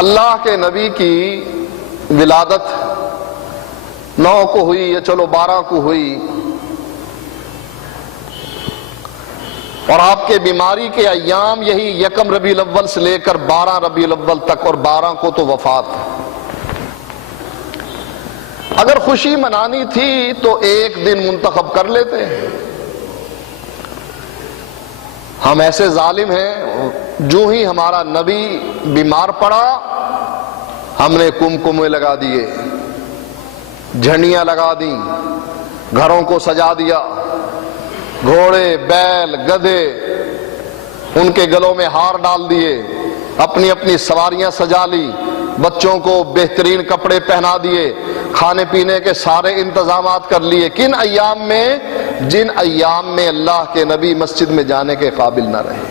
اللہ کے نبی کی ولادت 9 کو ہوئی یا چلو 12 کو ہوئی، اور آپ کے بیماری کے ایام یہی 1 ربیع الاول سے لے کر 12 ربیع الاول تک، اور 12 کو تو وفات۔ اگر خوشی منانی تھی تو ایک دن منتخب کر لیتے۔ ہم ایسے ظالم ہیں، جو ہی ہمارا نبی بیمار پڑا ہم نے کمکمے لگا دیے، جھنڈیاں لگا دیں، گھروں کو سجا دیا، گھوڑے، بیل، گدھے، ان کے گلوں میں ہار ڈال دیے، اپنی اپنی سواریاں سجا لی، بچوں کو بہترین کپڑے پہنا دیے، کھانے پینے کے سارے انتظامات کر لیے۔ کن ایام میں؟ جن ایام میں اللہ کے نبی مسجد میں جانے کے قابل نہ رہے۔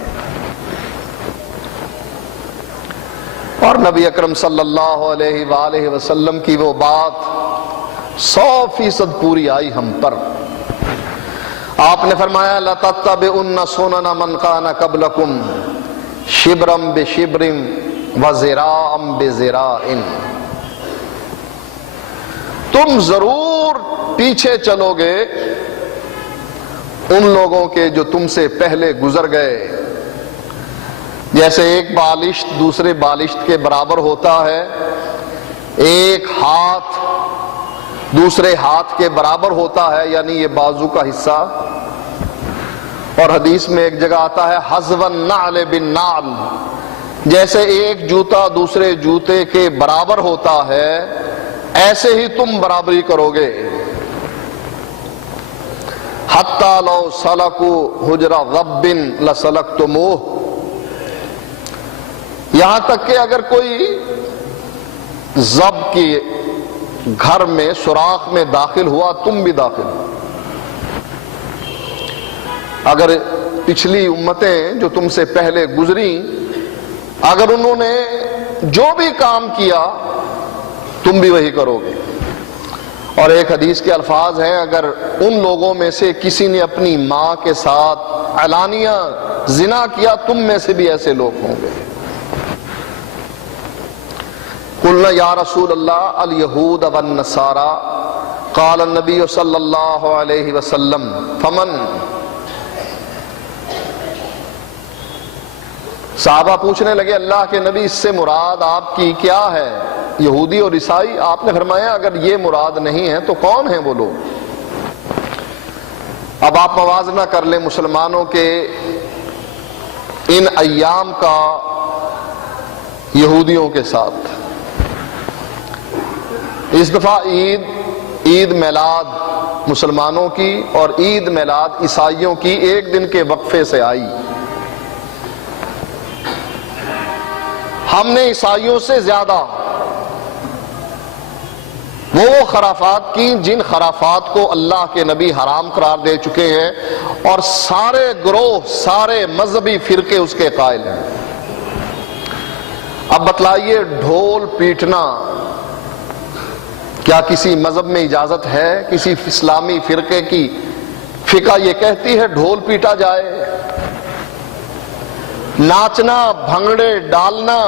اور نبی اکرم صلی اللہ علیہ وآلہ وسلم کی وہ بات 100% پوری آئی ہم پر۔ آپ نے فرمایا لَتَتَّبِعُنَّ سُنَنَ مَنْ كَانَ قَبْلَكُمْ شِبْرًا بِشِبْرٍ وَذِرَاعًا بِذِرَاعٍ۔ تم ضرور پیچھے چلو گے ان لوگوں کے جو تم سے پہلے گزر گئے۔ جیسے ایک بالشت دوسرے بالشت کے برابر ہوتا ہے، ایک ہاتھ دوسرے ہاتھ کے برابر ہوتا ہے، یعنی یہ بازو کا حصہ۔ اور حدیث میں ایک جگہ آتا ہے حذو النعل بالنعل، جیسے ایک جوتا دوسرے جوتے کے برابر ہوتا ہے ایسے ہی تم برابری کرو گے۔ حتی لو سلکوا حجر غب لسلکتموہ، یہاں تک کہ اگر کوئی ضب کی گھر میں سوراخ میں داخل ہوا تم بھی داخل ہو۔ اگر پچھلی امتیں جو تم سے پہلے گزری، اگر انہوں نے جو بھی کام کیا تم بھی وہی کرو گے۔ اور ایک حدیث کے الفاظ ہیں اگر ان لوگوں میں سے کسی نے اپنی ماں کے ساتھ علانیہ زنا کیا تم میں سے بھی ایسے لوگ ہوں گے۔ قلنا یا رسول اللہ الیہود والنصارى، قال النبی صلی اللہ علیہ وسلم فمن۔ صحابہ پوچھنے لگے اللہ کے نبی اس سے مراد آپ کی کیا ہے، یہودی اور عیسائی؟ آپ نے فرمایا اگر یہ مراد نہیں ہے تو کون ہیں وہ لوگ؟ اب آپ موازنہ کر لیں مسلمانوں کے ان ایام کا یہودیوں کے ساتھ۔ اس دفعہ عید میلاد مسلمانوں کی اور عید میلاد عیسائیوں کی ایک دن کے وقفے سے آئی۔ ہم نے عیسائیوں سے زیادہ وہ خرافات کی جن خرافات کو اللہ کے نبی حرام قرار دے چکے ہیں، اور سارے گروہ سارے مذہبی فرقے اس کے قائل ہیں۔ اب بتلائیے ڈھول پیٹنا کیا کسی مذہب میں اجازت ہے؟ کسی اسلامی فرقے کی فقہ یہ کہتی ہے ڈھول پیٹا جائے؟ ناچنا، بھنگڑے ڈالنا،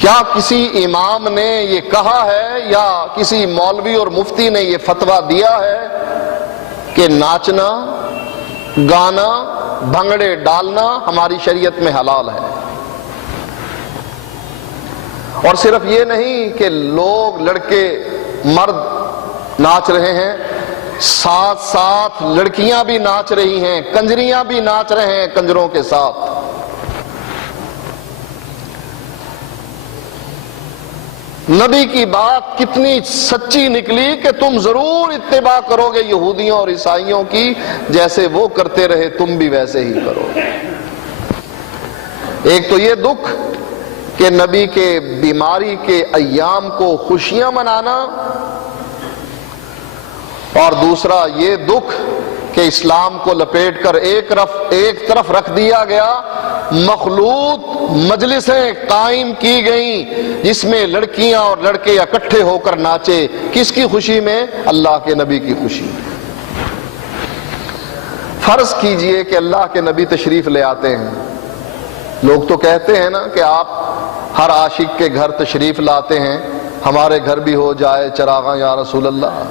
کیا کسی امام نے یہ کہا ہے یا کسی مولوی اور مفتی نے یہ فتویٰ دیا ہے کہ ناچنا، گانا، بھنگڑے ڈالنا ہماری شریعت میں حلال ہے؟ اور صرف یہ نہیں کہ لوگ لڑکے مرد ناچ رہے ہیں، ساتھ ساتھ لڑکیاں بھی ناچ رہی ہیں، کنجریاں بھی ناچ رہے ہیں کنجروں کے ساتھ۔ نبی کی بات کتنی سچی نکلی کہ تم ضرور اتباع کرو گے یہودیوں اور عیسائیوں کی، جیسے وہ کرتے رہے تم بھی ویسے ہی کرو۔ ایک تو یہ دکھ کہ نبی کے بیماری کے ایام کو خوشیاں منانا، اور دوسرا یہ دکھ کہ اسلام کو لپیٹ کر ایک طرف رکھ دیا گیا، مخلوط مجلسیں قائم کی گئیں جس میں لڑکیاں اور لڑکے اکٹھے ہو کر ناچے۔ کس کی خوشی میں؟ اللہ کے نبی کی خوشی میں۔ فرض کیجئے کہ اللہ کے نبی تشریف لے آتے ہیں، لوگ تو کہتے ہیں نا کہ آپ ہر عاشق کے گھر تشریف لاتے ہیں، ہمارے گھر بھی ہو جائے چراغاں یا رسول اللہ۔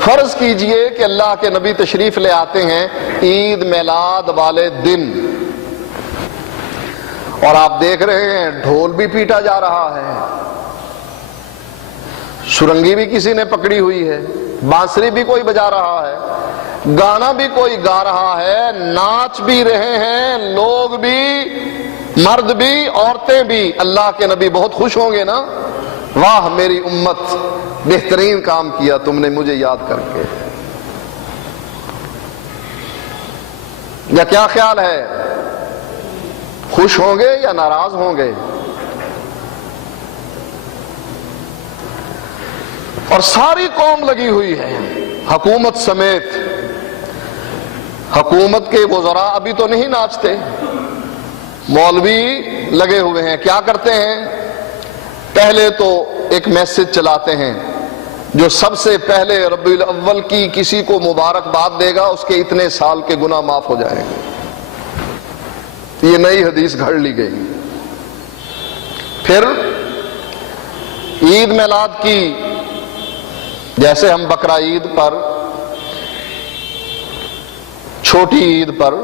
فرض کیجئے کہ اللہ کے نبی تشریف لے آتے ہیں عید میلاد والے دن، اور آپ دیکھ رہے ہیں ڈھول بھی پیٹا جا رہا ہے، سرنگی بھی کسی نے پکڑی ہوئی ہے، بانسری بھی کوئی بجا رہا ہے، گانا بھی کوئی گا رہا ہے، ناچ بھی رہے ہیں لوگ بھی، مرد بھی عورتیں بھی۔ اللہ کے نبی بہت خوش ہوں گے نا، واہ میری امت، بہترین کام کیا تم نے مجھے یاد کر کے۔ یا کیا خیال ہے، خوش ہوں گے یا ناراض ہوں گے؟ اور ساری قوم لگی ہوئی ہے حکومت سمیت۔ حکومت کے وزراء ابھی تو نہیں ناچتے، مولوی لگے ہوئے ہیں، کیا کرتے ہیں؟ پہلے تو ایک میسج چلاتے ہیں، جو سب سے پہلے ربیع الاول کی کسی کو مبارکباد دے گا اس کے اتنے سال کے گناہ معاف ہو جائیں گے۔ یہ نئی حدیث گھڑ لی گئی۔ پھر عید میلاد کی، جیسے ہم بقرہ عید پر، چھوٹی عید پر،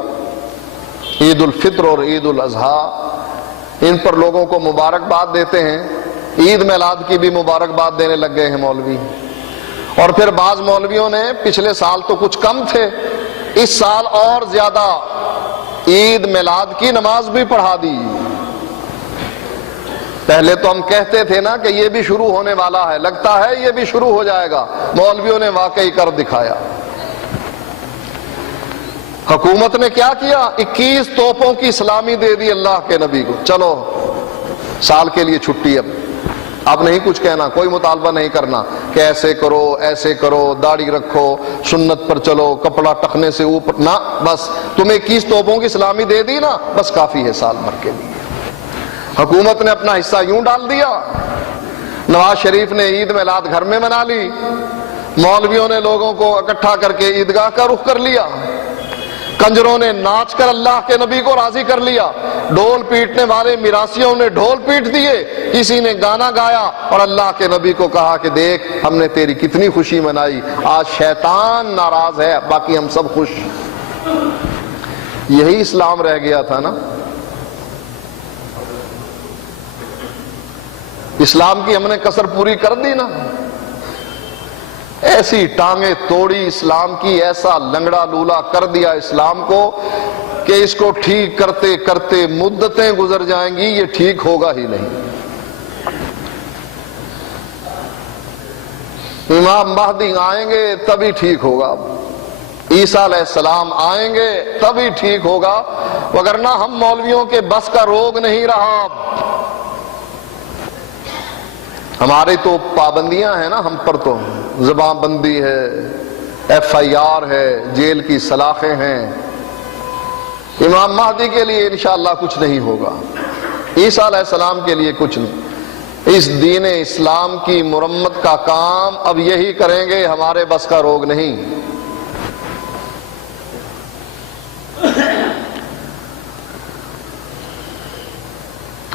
عید الفطر اور عید الاضحیٰ، ان پر لوگوں کو مبارکباد دیتے ہیں، عید میلاد کی بھی مبارکباد دینے لگ گئے ہیں مولوی۔ اور پھر بعض مولویوں نے، پچھلے سال تو کچھ کم تھے، اس سال اور زیادہ عید میلاد کی نماز بھی پڑھا دی۔ پہلے تو ہم کہتے تھے نا کہ یہ بھی شروع ہونے والا ہے، لگتا ہے یہ بھی شروع ہو جائے گا، مولویوں نے واقعی کر دکھایا۔ حکومت نے کیا کیا؟ 21 توپوں کی سلامی دے دی اللہ کے نبی کو، چلو سال کے لیے چھٹی، اب نہیں کچھ کہنا، کوئی مطالبہ نہیں کرنا کہ ایسے کرو ایسے کرو، داڑھی رکھو، سنت پر چلو، کپڑا ٹخنے سے اوپر نہ، بس تمہیں 21 توپوں کی سلامی دے دی نا، بس کافی ہے سال بھر کے لیے۔ حکومت نے اپنا حصہ یوں ڈال دیا۔ نواز شریف نے عید میلاد گھر میں منا لی، مولویوں نے لوگوں کو اکٹھا کر کے عیدگاہ کا رخ کر لیا، کنجروں نے ناچ کر اللہ کے نبی کو راضی کر لیا، ڈھول پیٹنے والے میراثیوں نے ڈھول پیٹ دیے، کسی نے گانا گایا اور اللہ کے نبی کو کہا کہ دیکھ ہم نے تیری کتنی خوشی منائی، آج شیطان ناراض ہے، باقی ہم سب خوش۔ یہی اسلام رہ گیا تھا نا۔ اسلام کی ہم نے کسر پوری کر دی نا، ایسی ٹانگیں توڑی اسلام کی، ایسا لنگڑا لولا کر دیا اسلام کو کہ اس کو ٹھیک کرتے کرتے مدتیں گزر جائیں گی، یہ ٹھیک ہوگا ہی نہیں۔ امام مہدی آئیں گے تبھی ٹھیک ہوگا، عیسیٰ علیہ السلام آئیں گے تبھی ٹھیک ہوگا، وگرنہ ہم مولویوں کے بس کا روگ نہیں رہا۔ ہماری تو پابندیاں ہیں نا، ہم پر تو زبان بندی ہے، FIR ہے، جیل کی سلاخیں ہیں۔ امام مہدی کے لیے انشاءاللہ کچھ نہیں ہوگا، عیسیٰ علیہ السلام کے لیے کچھ نہیں۔ اس دین اسلام کی مرمت کا کام اب یہی کریں گے، ہمارے بس کا روگ نہیں۔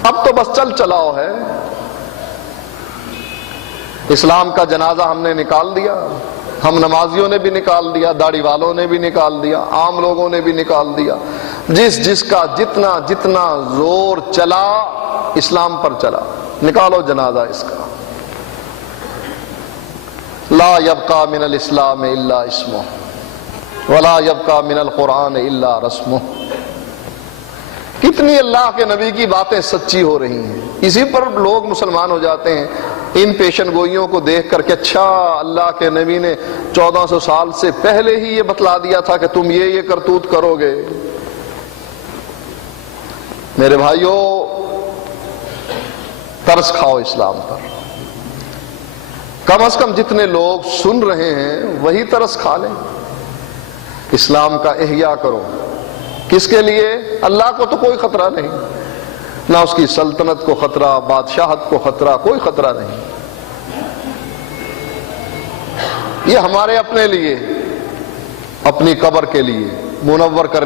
اب تو بس چل چلاؤ ہے۔ اسلام کا جنازہ ہم نے نکال دیا، ہم نمازیوں نے بھی نکال دیا، داڑھی والوں نے بھی نکال دیا، عام لوگوں نے بھی نکال دیا، جس کا جتنا جتنا زور چلا اسلام پر چلا، نکالو جنازہ اس کا۔ لا یبقى من الاسلام الا اسمہ ولا یبقى من القرآن الا رسمہ۔ کتنی اللہ کے نبی کی باتیں سچی ہو رہی ہیں، اسی پر لوگ مسلمان ہو جاتے ہیں، ان پیشن گوئیوں کو دیکھ کر کہ اچھا اللہ کے نبی نے 1400 سال سے پہلے ہی یہ بتلا دیا تھا کہ تم یہ کرتوت کرو گے۔ میرے بھائیوں، ترس کھاؤ اسلام پر، کم از کم جتنے لوگ سن رہے ہیں وہی ترس کھا لیں، اسلام کا احیاء کرو۔ کس کے لیے؟ اللہ کو تو کوئی خطرہ نہیں، نہ اس کی سلطنت کو خطرہ، بادشاہت کو خطرہ، کوئی خطرہ نہیں۔ یہ ہمارے اپنے لیے، اپنی قبر کے لیے منور کر